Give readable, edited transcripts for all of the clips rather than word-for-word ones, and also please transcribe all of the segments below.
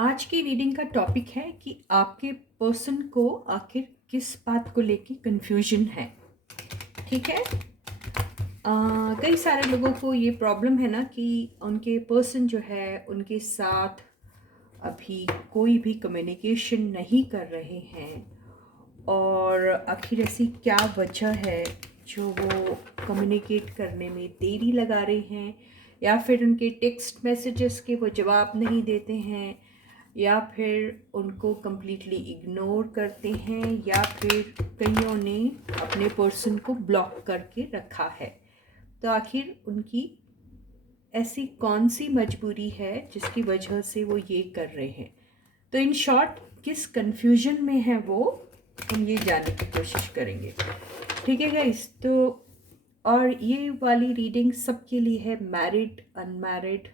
आज की रीडिंग का टॉपिक है कि आपके पर्सन को आखिर किस बात को लेके कंफ्यूजन है। ठीक है। कई सारे लोगों को ये प्रॉब्लम है ना कि उनके पर्सन जो है उनके साथ अभी कोई भी कम्युनिकेशन नहीं कर रहे हैं और आखिर ऐसी क्या वजह है जो वो कम्युनिकेट करने में देरी लगा रहे हैं, या फिर उनके टेक्स्ट मैसेजेस के वो जवाब नहीं देते हैं, या फिर उनको कम्प्लीटली इग्नोर करते हैं, या फिर कईयों ने अपने पर्सन को ब्लॉक करके रखा है। तो आखिर उनकी ऐसी कौन सी मजबूरी है जिसकी वजह से वो ये कर रहे हैं। तो इन शॉर्ट किस कंफ्यूजन में है वो, हम ये जानने की कोशिश करेंगे। ठीक है गाइस। तो और ये वाली रीडिंग सबके लिए है, मैरिड, अनमैरिड,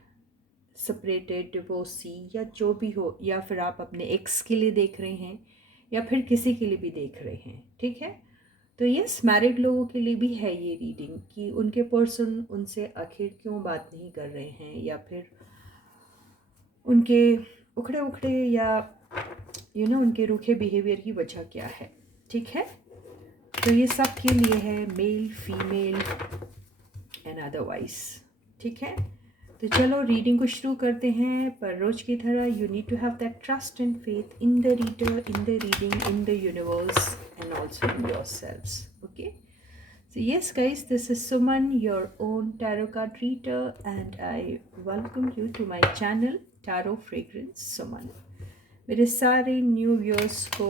सेपरेटेड, डिवोर्सी, या जो भी हो, या फिर आप अपने एक्स के लिए देख रहे हैं या फिर किसी के लिए भी देख रहे हैं। ठीक है। तो यस, मैरिड लोगों के लिए भी है ये रीडिंग कि उनके पर्सन उनसे आखिर क्यों बात नहीं कर रहे हैं, या फिर उनके उखड़े उखड़े या उनके रूखे बिहेवियर की वजह क्या है। ठीक है। तो ये सब के लिए है, मेल, फीमेल एंड अदरवाइज। ठीक है। तो चलो रीडिंग को शुरू करते हैं। पर रोज की तरह you need to have that trust and faith in the reader, in the reading, in the universe and also in yourselves. Okay. So yes guys, this is Suman, your own tarot card reader, and I welcome you to my channel Tarot Fragrance Suman. मेरे सारे new viewers को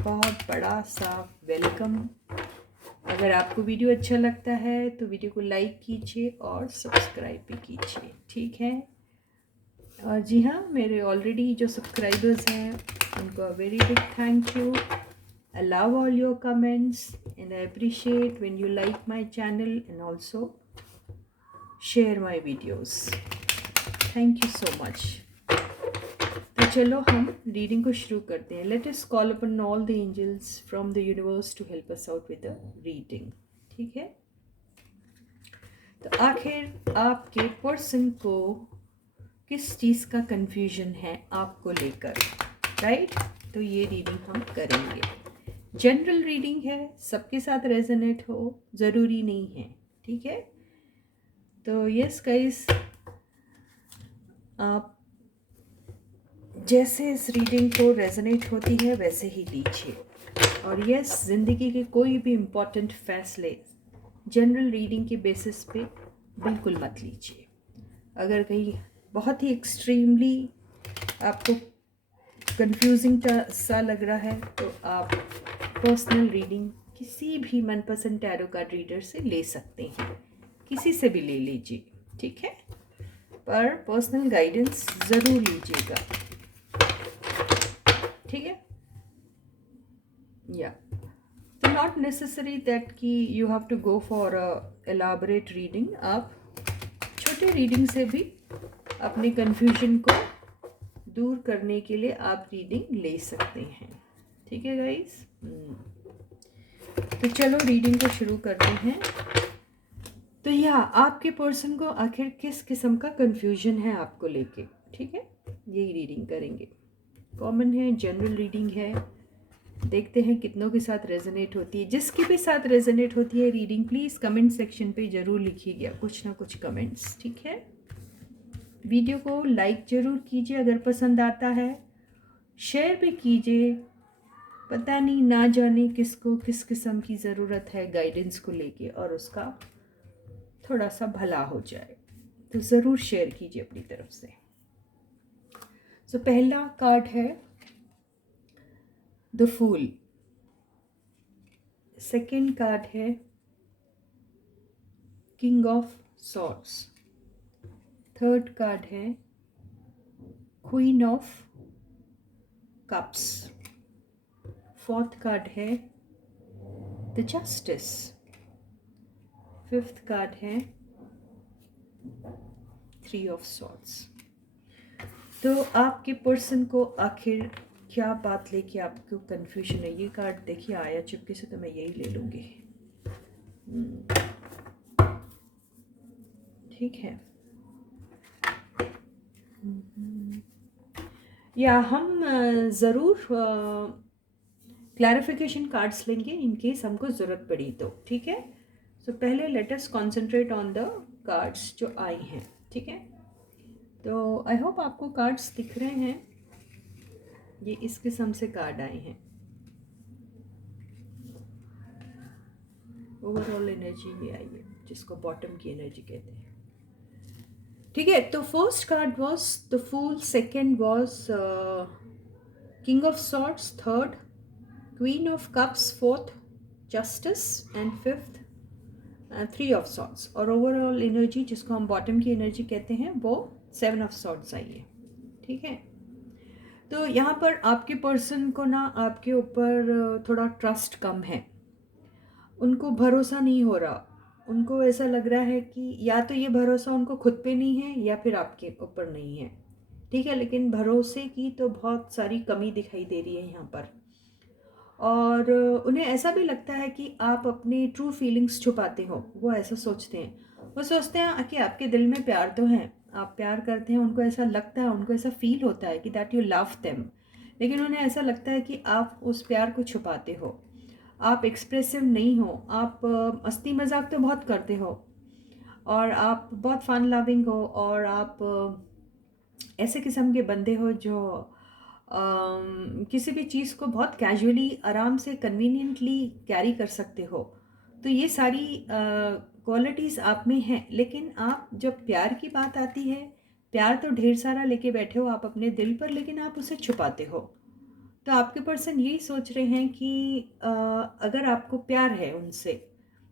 बहुत बड़ा सा welcome. अगर आपको video अच्छा लगता है तो वीडियो को लाइक कीजिए और सब्सक्राइब भी कीजिए। ठीक है। और जी हाँ, मेरे ऑलरेडी जो सब्सक्राइबर्स हैं उनको very big thank you. I love all your comments and I appreciate when you like my channel and also share my videos. Thank you so much. तो चलो हम रीडिंग को शुरू करते हैं। Let us call upon all the angels from the universe to help us out with the reading. ठीक है। तो आखिर आपके पर्सन को किस चीज़ का कंफ्यूजन है आपको लेकर, राइट? तो ये रीडिंग हम करेंगे। जनरल रीडिंग है, सबके साथ रेजोनेट हो ज़रूरी नहीं है। ठीक है। तो यस गाइस, आप जैसे इस रीडिंग को रेजोनेट होती है वैसे ही लीजिए। और यस, ज़िंदगी के कोई भी इम्पोर्टेंट फैसले जनरल रीडिंग के बेसिस पे बिल्कुल मत लीजिए। अगर कहीं बहुत ही एक्सट्रीमली आपको कंफ्यूजिंग सा लग रहा है तो आप पर्सनल रीडिंग किसी भी मनपसंद टैरो कार्ड रीडर से ले सकते हैं, किसी से भी ले लीजिए। ठीक है। पर पर्सनल गाइडेंस ज़रूर लीजिएगा। ठीक है। या तो नॉट नेसेसरी दैट कि you have to go for a elaborate reading. आप छोटे रीडिंग से भी अपने कन्फ्यूजन को दूर करने के लिए आप रीडिंग ले सकते हैं। ठीक है गाइस। तो चलो रीडिंग को शुरू करते हैं। तो आपके पर्सन को आखिर किस किस्म का कंफ्यूजन है आपको लेके। ठीक है। यही रीडिंग करेंगे। कॉमन है, जनरल रीडिंग है। देखते हैं कितनों के साथ रेजोनेट होती है। जिसके भी साथ रेजोनेट होती है रीडिंग, प्लीज़ कमेंट सेक्शन पे ज़रूर लिखिएगा कुछ ना कुछ कमेंट्स। ठीक है। वीडियो को लाइक ज़रूर कीजिए अगर पसंद आता है, शेयर भी कीजिए। पता नहीं ना जाने किसको किस किस्म की ज़रूरत है गाइडेंस को लेके, और उसका थोड़ा सा भला हो जाए, तो ज़रूर शेयर कीजिए अपनी तरफ से। सो पहला कार्ड है द फूल। सेकंड कार्ड है king of swords. Third card है queen of cups. Fourth card है द जस्टिस। फिफ्थ कार्ड है थ्री ऑफ सॉर्ड्स। तो आपके पर्सन को आखिर क्या बात लेके आपको कंफ्यूजन है, ये कार्ड देखिए आया चुपके से, तो मैं यही ले लूँगी। ठीक है। या हम ज़रूर क्लैरिफिकेशन कार्ड्स लेंगे इन केस हमको ज़रूरत पड़ी तो, ठीक है। सो पहले let us concentrate on the cards जो आई हैं, ठीक है। तो आई होप आपको कार्ड्स दिख रहे हैं। ये इस किस्म से कार्ड आए हैं। ओवरऑल एनर्जी ये आई है, जिसको बॉटम की एनर्जी कहते हैं, ठीक है। तो first card was the fool, second was king of swords, third queen of cups, fourth justice and fifth three of swords. और ओवरऑल एनर्जी जिसको हम बॉटम की एनर्जी कहते हैं वो सेवन ऑफ सॉर्ड्स आई है, ठीक है। तो यहाँ पर आपके पर्सन को ना आपके ऊपर थोड़ा ट्रस्ट कम है, उनको भरोसा नहीं हो रहा। उनको ऐसा लग रहा है कि या तो ये भरोसा उनको खुद पे नहीं है या फिर आपके ऊपर नहीं है, ठीक है। लेकिन भरोसे की तो बहुत सारी कमी दिखाई दे रही है यहाँ पर। और उन्हें ऐसा भी लगता है कि आप अपनी ट्रू फीलिंग्स छुपाते हो। वो ऐसा सोचते हैं, वो सोचते हैं कि आपके दिल में प्यार तो है, आप प्यार करते हैं। उनको ऐसा लगता है, उनको ऐसा फील होता है कि दैट यू लव देम, लेकिन उन्हें ऐसा लगता है कि आप उस प्यार को छुपाते हो, आप एक्सप्रेसिव नहीं हो, आप मस्ती मजाक तो बहुत करते हो और आप बहुत फन लविंग हो, और आप ऐसे किस्म के बंदे हो जो किसी भी चीज़ को बहुत कैजुअली, आराम से, कन्वीनियंटली कैरी कर सकते हो। तो ये सारी क्वालिटीज़ आप में हैं। लेकिन आप जब प्यार की बात आती है, प्यार तो ढेर सारा लेके बैठे हो आप अपने दिल पर, लेकिन आप उसे छुपाते हो। तो आपके पर्सन यही सोच रहे हैं कि अगर आपको प्यार है उनसे,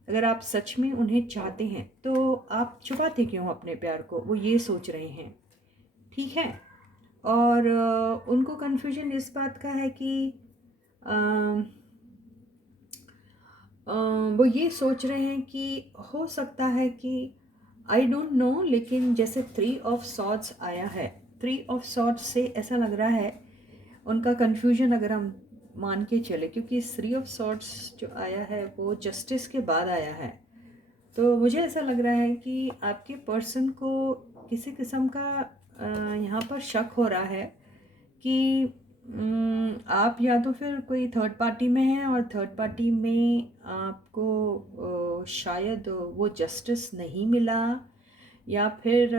अगर आप सच में उन्हें चाहते हैं, तो आप छुपाते क्यों अपने प्यार को, वो ये सोच रहे हैं, ठीक है। और उनको कन्फ्यूजन इस बात का है कि अ, वो ये सोच रहे हैं कि हो सकता है कि आई डोंट नो, लेकिन जैसे थ्री ऑफ सॉर्ड्स आया है, थ्री ऑफ सॉर्ड्स से ऐसा लग रहा है उनका कन्फ्यूजन, अगर हम मान के चले, क्योंकि थ्री ऑफ सॉर्ड्स जो आया है वो जस्टिस के बाद आया है। तो मुझे ऐसा लग रहा है कि आपके पर्सन को किसी किस्म का यहाँ पर शक हो रहा है कि आप या तो फिर कोई थर्ड पार्टी में हैं, और थर्ड पार्टी में आपको शायद वो जस्टिस नहीं मिला, या फिर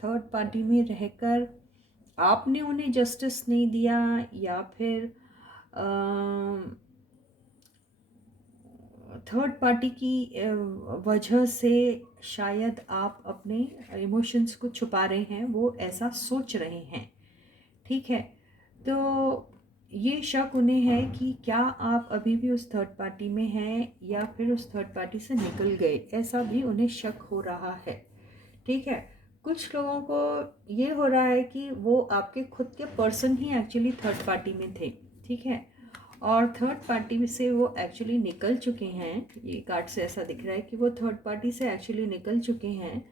थर्ड पार्टी में रहकर आपने उन्हें जस्टिस नहीं दिया, या फिर थर्ड पार्टी की वजह से शायद आप अपने इमोशंस को छुपा रहे हैं, वो ऐसा सोच रहे हैं, ठीक है। तो ये शक उन्हें है कि क्या आप अभी भी उस थर्ड पार्टी में हैं या फिर उस थर्ड पार्टी से निकल गए, ऐसा भी उन्हें शक हो रहा है, ठीक है। कुछ लोगों को ये हो रहा है कि वो आपके खुद के पर्सन ही एक्चुअली थर्ड पार्टी में थे, ठीक है। और थर्ड पार्टी से वो एक्चुअली निकल चुके हैं। ये कार्ड से ऐसा दिख रहा है कि वो थर्ड पार्टी से एक्चुअली निकल चुके हैं,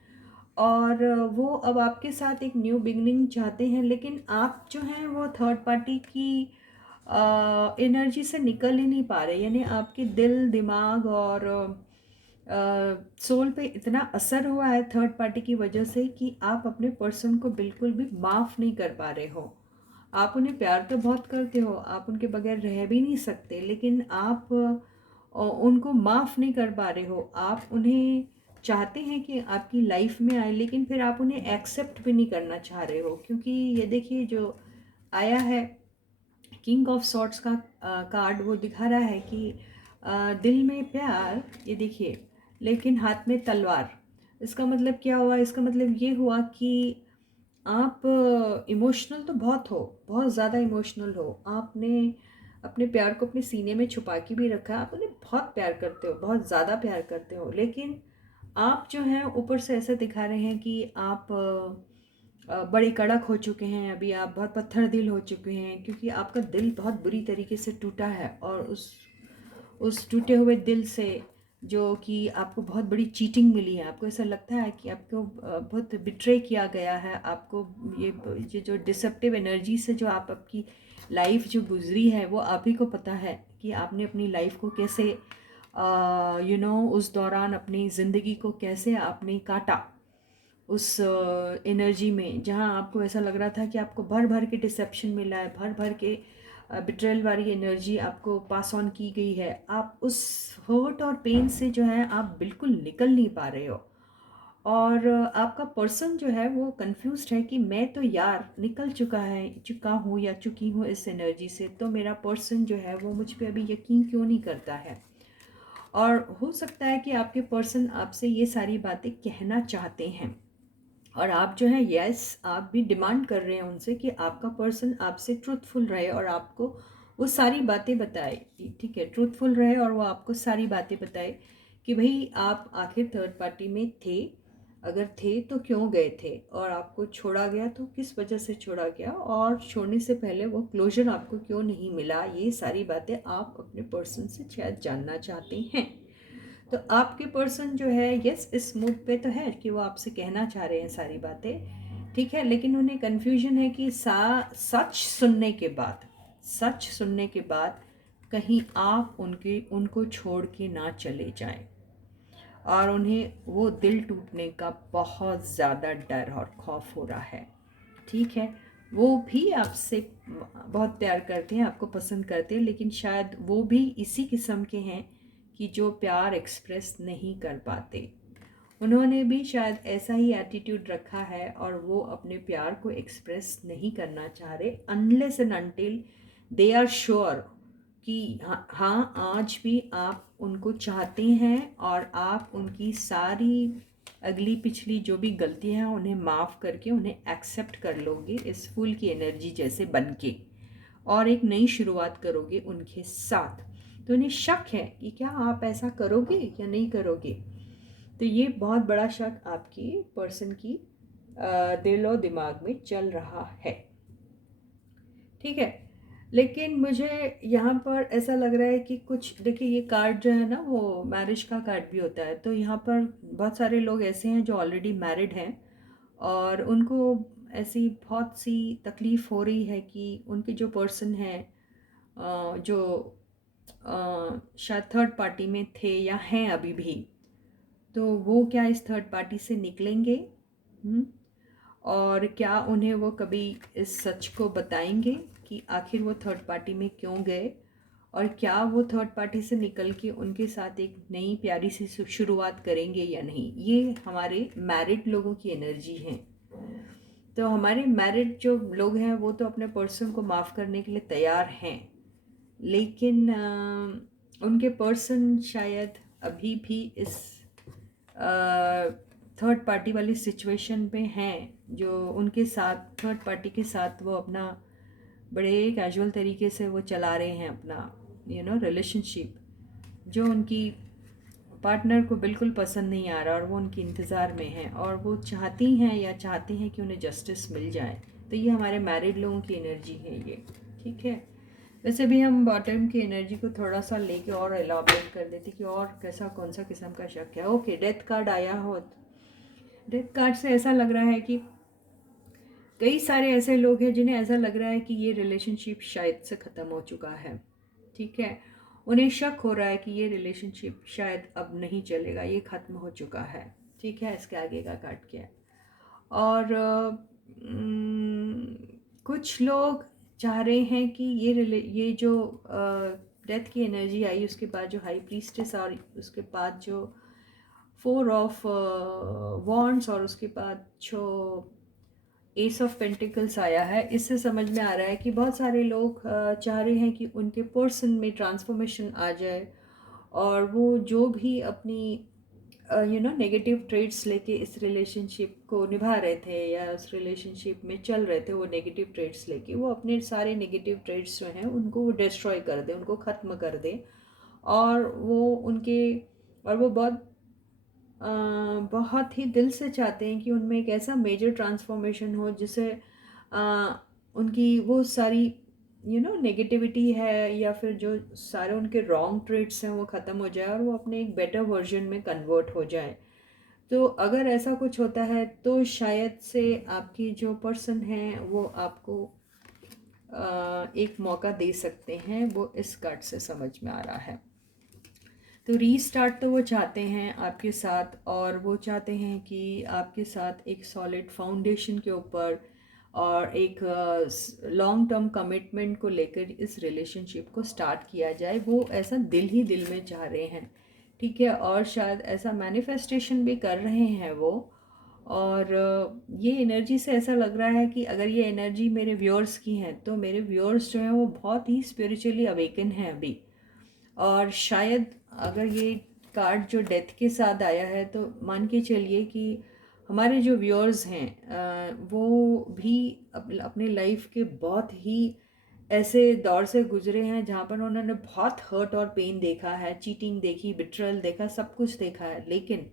और वो अब आपके साथ एक न्यू बिगनिंग चाहते हैं। लेकिन आप जो हैं वो थर्ड पार्टी की एनर्जी से निकल ही नहीं पा रहे, यानी आपके दिल, दिमाग और सोल पे इतना असर हुआ है थर्ड पार्टी की वजह से कि आप अपने पर्सन को बिल्कुल भी माफ़ नहीं कर पा रहे हो। आप उन्हें प्यार तो बहुत करते हो, आप उनके बगैर रह भी नहीं सकते, लेकिन आप उनको माफ़ नहीं कर पा रहे हो। आप उन्हें चाहते हैं कि आपकी लाइफ में आए, लेकिन फिर आप उन्हें एक्सेप्ट भी नहीं करना चाह रहे हो, क्योंकि ये देखिए जो आया है किंग ऑफ सॉर्ड्स का कार्ड, वो दिखा रहा है कि दिल में प्यार, ये देखिए, लेकिन हाथ में तलवार। इसका मतलब क्या हुआ? इसका मतलब ये हुआ कि आप इमोशनल तो बहुत हो, बहुत ज़्यादा इमोशनल हो। आपने अपने प्यार को अपने सीने में छुपा के भी रखा है, आप उन्हें बहुत प्यार करते हो, बहुत ज़्यादा प्यार करते हो, लेकिन आप जो हैं ऊपर से ऐसा दिखा रहे हैं कि आप बड़े कड़क हो चुके हैं, अभी आप बहुत पत्थर दिल हो चुके हैं, क्योंकि आपका दिल बहुत बुरी तरीके से टूटा है। और उस टूटे हुए दिल से जो कि आपको बहुत बड़ी चीटिंग मिली है, आपको ऐसा लगता है कि आपको बहुत बिट्रे किया गया है, आपको ये जो डिसेप्टिव एनर्जी से जो आपकी लाइफ जो गुजरी है, वो आप ही को पता है कि आपने अपनी लाइफ को कैसे उस दौरान अपनी ज़िंदगी को कैसे आपने काटा। उस एनर्जी में जहाँ आपको ऐसा लग रहा था कि आपको भर भर के डिसेप्शन मिला है, भर भर के बिट्रेल वाली एनर्जी आपको पास ऑन की गई है, आप उस हर्ट और पेन से जो है आप बिल्कुल निकल नहीं पा रहे हो। और आपका पर्सन जो है वो कंफ्यूज्ड है कि मैं तो यार निकल चुका हूँ या चुकी हूँ इस एनर्जी से, तो मेरा पर्सन जो है वो मुझ पे अभी यकीन क्यों नहीं करता है। और हो सकता है कि आपके पर्सन आपसे ये सारी बातें कहना चाहते हैं और आप जो है यस आप भी डिमांड कर रहे हैं उनसे कि आपका पर्सन आपसे ट्रूथफुल रहे और आपको वो सारी बातें बताए। ठीक है, ट्रूथफुल रहे और वो आपको सारी बातें बताए कि भाई आप आखिर थर्ड पार्टी में थे, अगर थे तो क्यों गए थे, और आपको छोड़ा गया तो किस वजह से छोड़ा गया, और छोड़ने से पहले वो क्लोजर आपको क्यों नहीं मिला। ये सारी बातें आप अपने पर्सन से शायद जानना चाहते हैं। तो आपके पर्सन जो है यस इस मूड पे तो है कि वो आपसे कहना चाह रहे हैं सारी बातें, ठीक है, लेकिन उन्हें कन्फ्यूजन है कि सच सुनने के बाद कहीं आप उनको छोड़ के ना चले जाएं, और उन्हें वो दिल टूटने का बहुत ज़्यादा डर और खौफ हो रहा है। ठीक है, वो भी आपसे बहुत प्यार करते हैं, आपको पसंद करते हैं, लेकिन शायद वो भी इसी किस्म के हैं कि जो प्यार एक्सप्रेस नहीं कर पाते। उन्होंने भी शायद ऐसा ही एटीट्यूड रखा है और वो अपने प्यार को एक्सप्रेस नहीं करना चाह रहे unless and until they are sure कि हाँ आज भी आप उनको चाहते हैं और आप उनकी सारी अगली पिछली जो भी गलतियाँ हैं उन्हें माफ़ करके उन्हें एक्सेप्ट कर लोगे इस फूल की एनर्जी जैसे बन के, और एक नई शुरुआत करोगे उनके साथ। तो उन्हें शक है कि क्या आप ऐसा करोगे या नहीं करोगे। तो ये बहुत बड़ा शक आपकी पर्सन की दिल और दिमाग में चल रहा है। ठीक है, लेकिन मुझे यहाँ पर ऐसा लग रहा है कि कुछ देखिए, ये कार्ड जो है ना वो मैरिज का कार्ड भी होता है, तो यहाँ पर बहुत सारे लोग ऐसे हैं जो ऑलरेडी मैरिड हैं और उनको ऐसी बहुत सी तकलीफ़ हो रही है कि उनके जो पर्सन है जो शायद थर्ड पार्टी में थे या हैं अभी भी, तो वो क्या इस थर्ड पार्टी से निकलेंगे? हम्म, और क्या उन्हें वो कभी इस सच को बताएंगे कि आखिर वो थर्ड पार्टी में क्यों गए, और क्या वो थर्ड पार्टी से निकल के उनके साथ एक नई प्यारी सी शुरुआत करेंगे या नहीं। ये हमारे मैरिड लोगों की एनर्जी है। तो हमारे मैरिड जो लोग हैं वो तो अपने पर्सन को माफ़ करने के लिए तैयार हैं, लेकिन उनके पर्सन शायद अभी भी इस थर्ड पार्टी वाली सिचुएशन पे हैं, जो उनके साथ थर्ड पार्टी के साथ वो अपना बड़े कैजुअल तरीके से वो चला रहे हैं अपना रिलेशनशिप, जो उनकी पार्टनर को बिल्कुल पसंद नहीं आ रहा और वो उनकी इंतज़ार में है और वो चाहती हैं या चाहते हैं कि उन्हें जस्टिस मिल जाए। तो ये हमारे मैरिड लोगों की एनर्जी है ये। ठीक है, वैसे भी हम बॉटम की एनर्जी को थोड़ा सा लेके और एलाबोरेट कर देते कि और कैसा कौन सा किस्म का शक है। ओके, डेथ कार्ड आया हो। डेथ कार्ड से ऐसा लग रहा है कि कई सारे ऐसे लोग हैं जिन्हें ऐसा लग रहा है कि ये रिलेशनशिप शायद से ख़त्म हो चुका है। ठीक है, उन्हें शक हो रहा है कि ये रिलेशनशिप शायद अब नहीं चलेगा, ये ख़त्म हो चुका है। ठीक है, इसके आगे का कार्ड क्या है। और कुछ लोग चाह रहे हैं कि ये जो डेथ की एनर्जी आई उसके बाद जो हाई प्रीस्टेस और उसके बाद जो 4 ऑफ वॉन्ड्स और उसके बाद जो एस ऑफ पेंटिकल्स आया है, इससे समझ में आ रहा है कि बहुत सारे लोग चाह रहे हैं कि उनके पर्सन में ट्रांसफॉर्मेशन आ जाए और वो जो भी अपनी नेगेटिव ट्रेड्स लेके इस रिलेशनशिप को निभा रहे थे या उस रिलेशनशिप में चल रहे थे, वो नेगेटिव ट्रेड्स लेके वो अपने सारे नेगेटिव ट्रेड्स जो हैं उनको वो डिस्ट्रॉय कर दें, उनको ख़त्म कर दें, और वो बहुत ही दिल से चाहते हैं कि उनमें एक ऐसा मेजर ट्रांसफॉर्मेशन हो जिससे उनकी वो सारी नेगेटिविटी है या फिर जो सारे उनके रॉन्ग ट्रेड्स हैं वो ख़त्म हो जाए और वो अपने एक बेटर वर्जन में कन्वर्ट हो जाए। तो अगर ऐसा कुछ होता है तो शायद से आपकी जो पर्सन है वो आपको एक मौका दे सकते हैं, वो इस कार्ड से समझ में आ रहा है। तो रीस्टार्ट तो वो चाहते हैं आपके साथ, और वो चाहते हैं कि आपके साथ एक सॉलिड फाउंडेशन के ऊपर और एक लॉन्ग टर्म कमिटमेंट को लेकर इस रिलेशनशिप को स्टार्ट किया जाए। वो ऐसा दिल ही दिल में चाह रहे हैं, ठीक है, और शायद ऐसा मैनिफेस्टेशन भी कर रहे हैं वो। और ये एनर्जी से ऐसा लग रहा है कि अगर ये एनर्जी मेरे व्यूअर्स की हैं तो मेरे व्यूअर्स जो हैं वो बहुत ही स्पिरिचुअली अवेकन हैं अभी। और शायद अगर ये कार्ड जो डेथ के साथ आया है तो मान के चलिए कि हमारे जो व्यूअर्स हैं वो भी अपने लाइफ के बहुत ही ऐसे दौर से गुजरे हैं जहाँ पर उन्होंने बहुत हर्ट और पेन देखा है, चीटिंग देखी, बिट्रल देखा, सब कुछ देखा है। लेकिन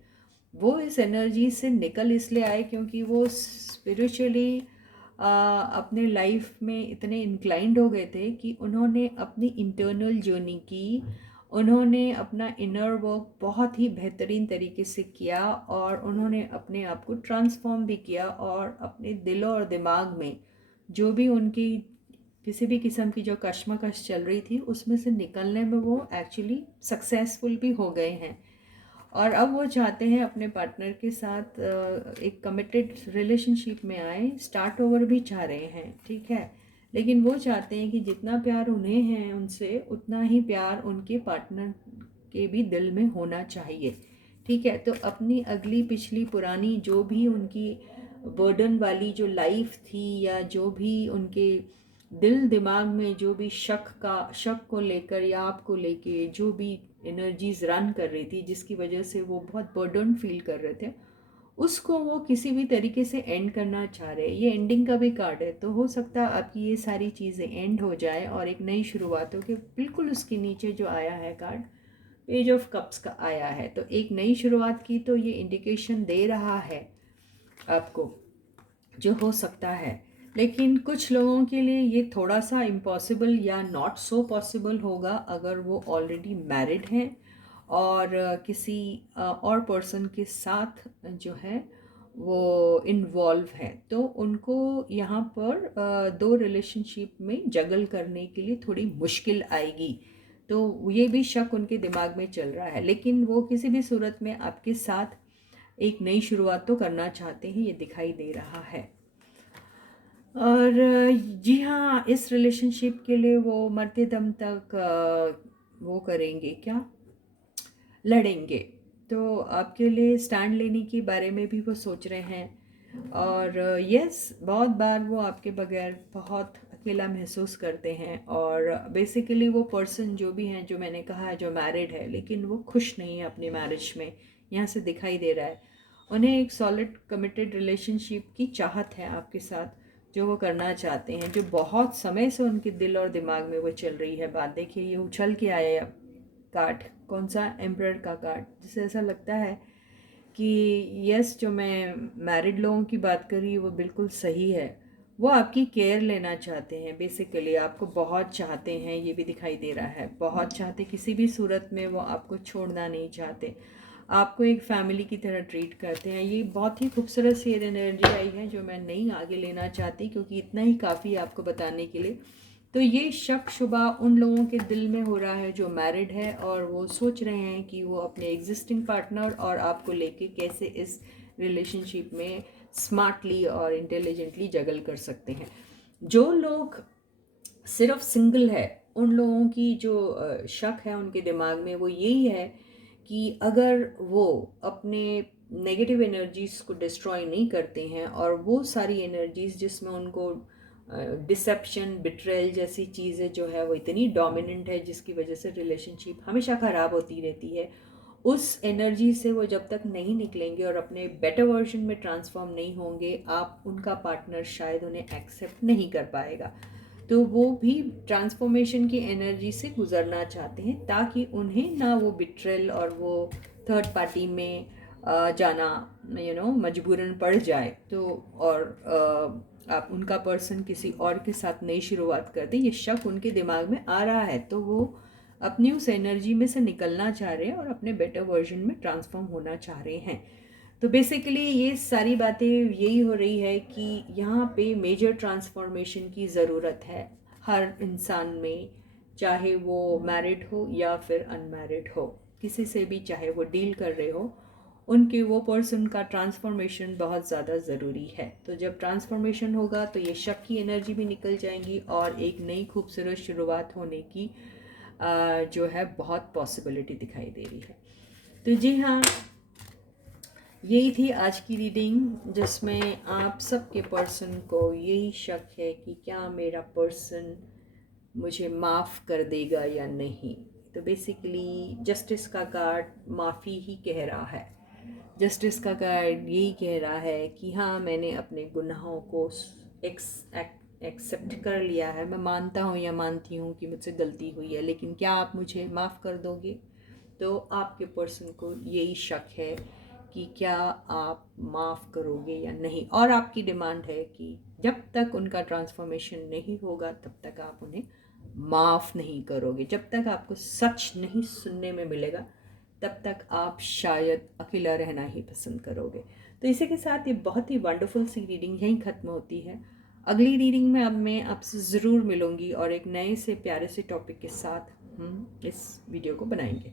वो इस एनर्जी से निकल इसलिए आए क्योंकि वो स्पिरिचुअली अपने लाइफ में इतने इंक्लाइंड हो गए थे कि उन्होंने अपनी इंटरनल जर्नी की, उन्होंने अपना इनर वर्क बहुत ही बेहतरीन तरीके से किया, और उन्होंने अपने आप को ट्रांसफॉर्म भी किया, और अपने दिल और दिमाग में जो भी उनकी किसी भी किस्म की जो कश्मकश चल रही थी उसमें से निकलने में वो एक्चुअली सक्सेसफुल भी हो गए हैं। और अब वो चाहते हैं अपने पार्टनर के साथ एक कमिटेड रिलेशनशिप में आए, स्टार्ट ओवर भी चाह रहे हैं, ठीक है। लेकिन वो चाहते हैं कि जितना प्यार उन्हें है उनसे, उतना ही प्यार उनके पार्टनर के भी दिल में होना चाहिए, ठीक है। तो अपनी अगली पिछली पुरानी जो भी उनकी बर्डन वाली जो लाइफ थी, या जो भी उनके दिल दिमाग में जो भी शक को लेकर या आपको लेके जो भी एनर्जीज रन कर रही थी, जिसकी वजह से वो बहुत बर्डन फील कर रहे थे, उसको वो किसी भी तरीके से एंड करना चाह रहे हैं। ये एंडिंग का भी कार्ड है, तो हो सकता है आपकी ये सारी चीज़ें एंड हो जाए और एक नई शुरुआत हो। कि बिल्कुल उसके नीचे जो आया है कार्ड, पेज ऑफ कप्स का आया है, तो एक नई शुरुआत की तो ये इंडिकेशन दे रहा है आपको जो हो सकता है। लेकिन कुछ लोगों के लिए ये थोड़ा सा इम्पॉसिबल या नॉट सो पॉसिबल होगा अगर वो ऑलरेडी मैरिड हैं और किसी और पर्सन के साथ जो है वो इन्वॉल्व है, तो उनको यहाँ पर दो रिलेशनशिप में जगल करने के लिए थोड़ी मुश्किल आएगी। तो ये भी शक उनके दिमाग में चल रहा है, लेकिन वो किसी भी सूरत में आपके साथ एक नई शुरुआत तो करना चाहते हैं, ये दिखाई दे रहा है। और जी हाँ, इस रिलेशनशिप के लिए वो मरते दम तक वो करेंगे क्या, लड़ेंगे। तो आपके लिए स्टैंड लेने के बारे में भी वो सोच रहे हैं। और यस, बहुत बार वो आपके बगैर बहुत अकेला महसूस करते हैं, और बेसिकली वो पर्सन जो भी हैं, जो मैंने कहा है जो मैरिड है लेकिन वो खुश नहीं है अपनी मैरिज में, यहाँ से दिखाई दे रहा है। उन्हें एक सॉलिड कमिटेड रिलेशनशिप की चाहत है आपके साथ, जो वो करना चाहते हैं, जो बहुत समय से उनके दिल और दिमाग में वो चल रही है बात। देखिए ये उछल के आया कार्ड, कौन सा, एम्परर का कार्ड, जिससे ऐसा लगता है कि यस, जो मैं मैरिड लोगों की बात करी वो बिल्कुल सही है। वो आपकी केयर लेना चाहते हैं, बेसिकली आपको बहुत चाहते हैं, ये भी दिखाई दे रहा है, बहुत चाहते, किसी भी सूरत में वो आपको छोड़ना नहीं चाहते, आपको एक फैमिली की तरह ट्रीट करते हैं। ये बहुत ही खूबसूरत सी एनर्जी आई है जो मैं नहीं आगे लेना चाहती, क्योंकि इतना ही काफ़ी है आपको बताने के लिए। तो ये शक शुबा उन लोगों के दिल में हो रहा है जो मैरिड है, और वो सोच रहे हैं कि वो अपने एग्जिस्टिंग पार्टनर और आपको लेके कैसे इस रिलेशनशिप में स्मार्टली और इंटेलिजेंटली जगल कर सकते हैं। जो लोग सिर्फ सिंगल है, उन लोगों की जो शक है उनके दिमाग में वो यही है कि अगर वो अपने नेगेटिव एनर्जीज़ को डिस्ट्रॉय नहीं करते हैं, और वो सारी एनर्जीज़ जिसमें उनको डिसेप्शन, बिट्रेल जैसी चीज़ें जो है वो इतनी डोमिनेंट है, जिसकी वजह से रिलेशनशिप हमेशा ख़राब होती रहती है, उस एनर्जी से वो जब तक नहीं निकलेंगे और अपने बेटर वर्जन में ट्रांसफॉर्म नहीं होंगे, आप उनका पार्टनर शायद उन्हें एक्सेप्ट नहीं कर पाएगा। तो वो भी ट्रांसफॉर्मेशन की एनर्जी से गुजरना चाहते हैं, ताकि उन्हें ना वो बिट्रेल और वो थर्ड पार्टी में जाना मजबूरन पड़ जाए। तो और आप उनका पर्सन किसी और के साथ नई शुरुआत कर दें, ये शक उनके दिमाग में आ रहा है, तो वो अपनी उस एनर्जी में से निकलना चाह रहे हैं और अपने बेटर वर्जन में ट्रांसफॉर्म होना चाह रहे हैं। तो बेसिकली ये सारी बातें यही हो रही है कि यहाँ पे मेजर ट्रांसफॉर्मेशन की ज़रूरत है हर इंसान में, चाहे वो मैरिड हो या फिर अनमैरिड हो। किसी से भी चाहे वो डील कर रहे हो, उनके वो पर्सन का ट्रांसफॉर्मेशन बहुत ज़्यादा ज़रूरी है। तो जब ट्रांसफॉर्मेशन होगा तो ये शक की एनर्जी भी निकल जाएंगी और एक नई खूबसूरत शुरुआत होने की जो है बहुत पॉसिबिलिटी दिखाई दे रही है। तो जी हाँ, यही थी आज की रीडिंग, जिसमें आप सबके पर्सन को यही शक है कि क्या मेरा पर्सन मुझे माफ़ कर देगा या नहीं। तो बेसिकली जस्टिस का कार्ड माफ़ी ही कह रहा है। जस्टिस का कार्ड यही कह रहा है कि हाँ, मैंने अपने गुनाहों को एक्सेप्ट कर लिया है, मैं मानता हूँ या मानती हूँ कि मुझसे गलती हुई है, लेकिन क्या आप मुझे माफ़ कर दोगे। तो आपके पर्सन को यही शक है कि क्या आप माफ़ करोगे या नहीं, और आपकी डिमांड है कि जब तक उनका ट्रांसफॉर्मेशन नहीं होगा तब तक आप उन्हें माफ़ नहीं करोगे। जब तक आपको सच नहीं सुनने में मिलेगा तब तक आप शायद अकेला रहना ही पसंद करोगे। तो इसी के साथ ये बहुत ही वंडरफुल सी रीडिंग यहीं ख़त्म होती है। अगली रीडिंग में अब मैं आपसे ज़रूर मिलूँगी और एक नए से प्यारे से टॉपिक के साथ हम इस वीडियो को बनाएंगे।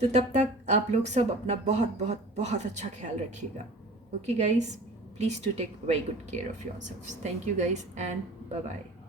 तो तब तक आप लोग सब अपना बहुत बहुत बहुत अच्छा ख्याल रखिएगा। Okay guys, please to take very good care of yourselves. Thank you guys and bye bye.